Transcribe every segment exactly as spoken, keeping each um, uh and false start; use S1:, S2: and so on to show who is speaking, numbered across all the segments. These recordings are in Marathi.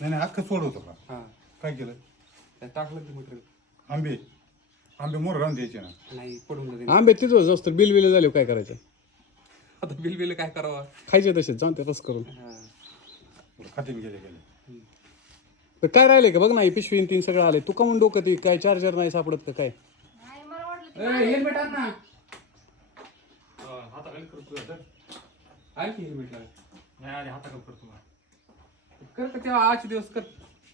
S1: नाही नाही अख्खं सोडवतो का?
S2: हा
S1: काय केलं?
S2: त्यात टाकलं ते मटेरियल.
S1: आंबे आंबे मोर राहून द्यायचे ना.
S2: नाही पडून जाते.
S3: आंबे तिथं जास्त बिल बिल झाले काय करायचं?
S2: आता बिल बिल काय करावं?
S3: खायचे तसेच जाऊन ते रस करून.
S2: हा.
S1: खातीन गेले गेले.
S3: तर काय राहिले का बघ ना, पिशवी तीन सगळं आले. तू का म्हणून डोकं ती काय चार्जर नाही सापडत का काय?
S2: हेल्मेट आण ना. आणखी हेल्मेट लाग. कर का तेव्हा आजचे दिवस कर.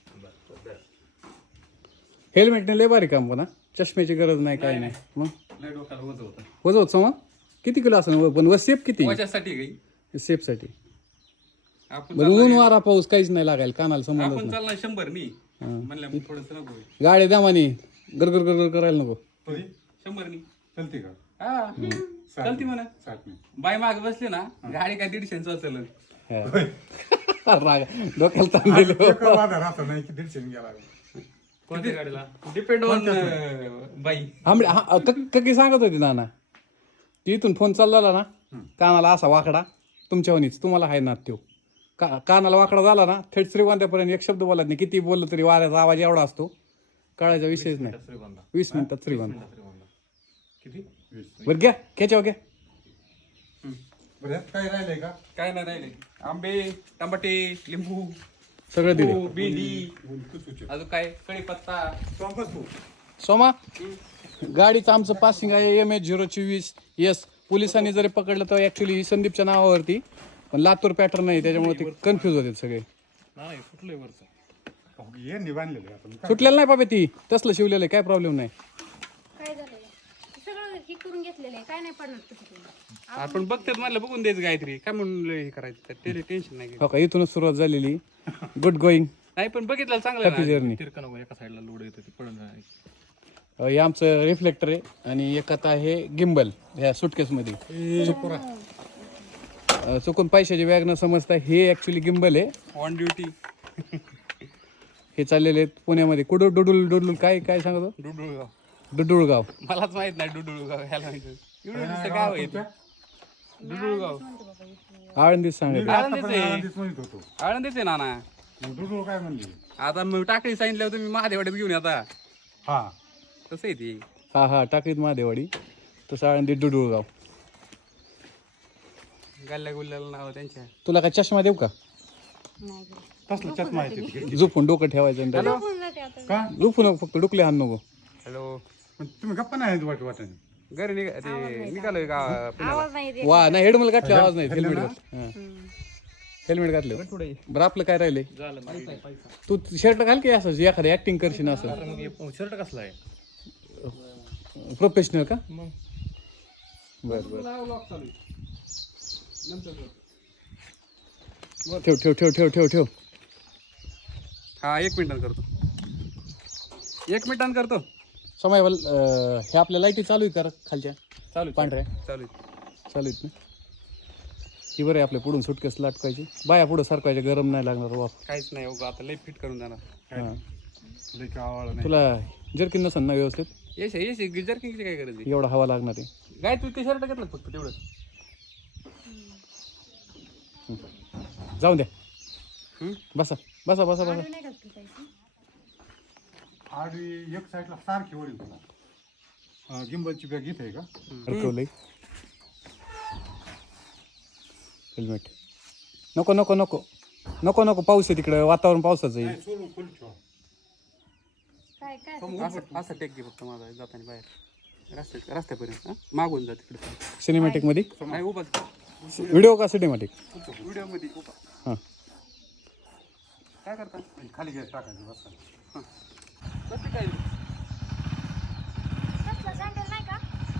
S3: हेल्मेटने लय भारी काम पण हा. चष्म्याची गरज नाही काय नाही. मग
S2: लय डोक्याला वज होतं.
S3: वजवत मग किती किलो असं पण व सेफ किती?
S2: वाच्यासाठी काही
S3: सेफसाठी.
S2: आपण
S3: बरं ऊन वारा पाऊस काहीच नाही लागायला कानाला संबंधच
S2: आपण
S3: नाही.
S2: चालणार शंभर नी म्हणल्या मग थोडस नको होईल.
S3: गाडी दामानी गरगर गरगर करायला नको.
S1: तरी
S2: शंभर नी
S1: चलते का?
S2: हा चलती म्हणा.
S1: साठ नाही.
S2: बाय माग बसली ना गाडी काय दीडशे चालत.
S3: राग डोक्याला ताण दिलं.
S1: एका वादा राहतो नाही की दीडशे गेला.
S2: कोणत्या गाडीला डिपेंड ऑन बाई.
S3: आंबे हा ककी सांगत होती नाना की इथून फोन चालला ना कानाला असा वाकडा तुमच्यावानीच तुम्हाला आहे ना त्यो का कानाला वाकडा झाला ना थेट श्रीगोंद्यापर्यंत एक शब्द बोलत नाही. किती बोललं तरी वाऱ्याचा आवाज एवढा असतो कळायचा विषयच नाही. वीस मिनिटात श्रीगोंदा.
S2: किती
S3: बरं घ्या खेच्याव घ्या.
S1: बरं यात काय राहिलंय का?
S2: काय नाही राहिले. आंबे टमाटे लिंबू
S3: सगळं दिले.
S2: हो, भेंडी अजून काय कढीपत्ता.
S3: सोमा गाडीचं आमचं पासिंग आहे एम एच झिरो चोवीस. येस पोलिसांनी जरी पकडलं तर ऍक्च्युली संदीपच्या नावावरती पण लातूर पॅटर्न नाही त्याच्यामुळे ते कन्फ्युज होते सगळे.
S1: ये निबांधलेलं आपण काय?
S3: सुटलेलं नाही बाबा ती तसलं शिवलेलं आहे काय प्रॉब्लेम नाही.
S4: काय झालंय सगळं हे करून घेतलेलं आहे काय नाही पडणार तुझं.
S2: आपण बघतात म्हणलं बघून द्यायचं काहीतरी काय म्हणून हे करायचं ते टेन्शन नाही घ्यायचं.
S3: हो का इथूनच सुरुवात झालेली. गुड गोईंग
S2: नाही पण बघितलं चांगलं
S3: हॅपी जर्नी.
S2: एका साईडला लोड येतं ते पडून जायचं.
S3: हे आमचं रिफ्लेक्टर आहे आणि एक आता आहे गिम्बल ह्या सुटकेसमध्ये. अं, चुकून पैशाची बॅग न समजता हे ऍक्च्युली गिम्बल आहे.
S2: ऑन ड्युटी
S3: हे चाललेले आहेत पुण्यामध्ये कुडू डुडुल डुडुल काय काय सांगतो
S2: डुडुळगाव.
S3: डुडुळगाव.
S2: मलाच माहित नाही डुडुळगाव ह्याला माहिती. एवढं नुसतं गाव आहे इथं. डुडुळगाव
S3: आळंदीच सांगितलं.
S2: आळंदीच आहे.
S1: आधीच म्हणत होतो.
S2: आळंदीच आहे नाना.
S1: मग दुसरं काय म्हणली?
S2: आता मग टाकळी सांगितल्यावर तुम्ही महादेवाड्यात घेऊन आता
S1: हा
S2: कसं आहे ती.
S3: हा हा टाकळीत महादेवाडी तसं आळंदीत डुडुळगाव.
S2: गल्ल्या गुल्ल्याला नाव त्यांच्या.
S3: तुला काय चष्मा देऊ का?
S4: नाही गं.
S1: तसलं चष्मा आहे ते.
S3: झोपून डोकं ठेवायचं आणि त्याला.
S4: बघून जाते आता.
S1: का?
S3: झोपू नको फक्त डुकले हाण नको.
S2: हॅलो
S1: पण तुम्ही गप्पा नाही वाट वाटाने.
S2: घरी निघा ते निघालोय का पुण्याला.
S4: आवाज नाही येत.
S3: वा नाही हेडमेल घातले आवाज नाही. हेल्मेट हेल्मेट घातलं बरं. आपलं काय राहिले तू शर्ट घाल की असं एखादं ऍक्टिंग करशील असं.
S2: शर्ट कसला आहे.
S3: प्रोफेशनल का? बर बर ठेव ठेव ठेव ठेव ठेव ठेव.
S2: हा एक मिनिटात करतो. एक मिनिटात करतो.
S3: समय हे आपल्या लाईटी चालू आहे का खालच्या
S2: चालू
S3: पांढऱ्या
S2: चालू
S3: चालू आहेत ना. ही बरं आहे आपल्या पुढून सुटकेस लाटकायची बाया पुढं सरकायचे गरम नाही लागणार वाफ.
S2: काहीच नाही उगा आता लई फिट करून जाणार.
S3: हां
S1: लई का आवाळ नाही.
S3: तुला जर्किन नसेल ना व्यवस्थित
S2: येस येस जर्किंगची काय गरज आहे.
S3: एवढा हवा लागणार आहे.
S2: काय तू ते शर्ट घेतलं फक्त तेवढं.
S3: जाऊन द्या.
S2: हम्म?
S3: बसा बसा बसा बसा.
S4: नाही का तू काही?
S1: आडवी एक साईडला सारखी वळी तुला. गिंबलची बॅग इथे आहे का?
S3: अडकवलंय हेल्मेट. नको नको नको नको नको पाऊस आहे तिकडं वातावरण पावसाचं आहे.
S1: नाही, सोडून खोली ठेवा.
S4: काय काय
S2: असं असं टेक घे फक्त माझा जाताना बाहेर रस्त्या रस्त्यापर्यंत हा? मागून जा तिकडे.
S3: सिनेमॅटिक मध्ये
S2: नाही उभाच
S3: व्हिडिओ का सिनेमॅटिक?
S2: व्हिडिओ मध्ये उभा.
S3: हां
S2: काय करता.
S1: खाली घ्या टाकायचं बस खाली.
S2: बस ते काय
S4: कसलं सँडल नाही का?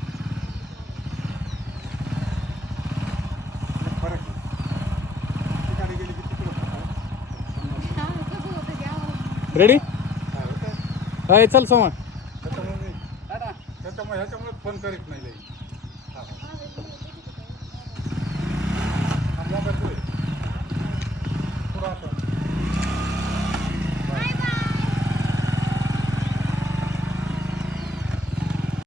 S1: फरक आहे. ती गाडी गेली की तिकडं टाकायचं.
S4: हा, कसं होतं ते आवाज.
S3: रेडी
S1: हा, होतं.
S3: हाय चल सोमा.
S1: त्याच्यामुळे
S2: दादा
S1: त्याच्यामुळे ह्याच्यामुळे फोन करीत नाही लई.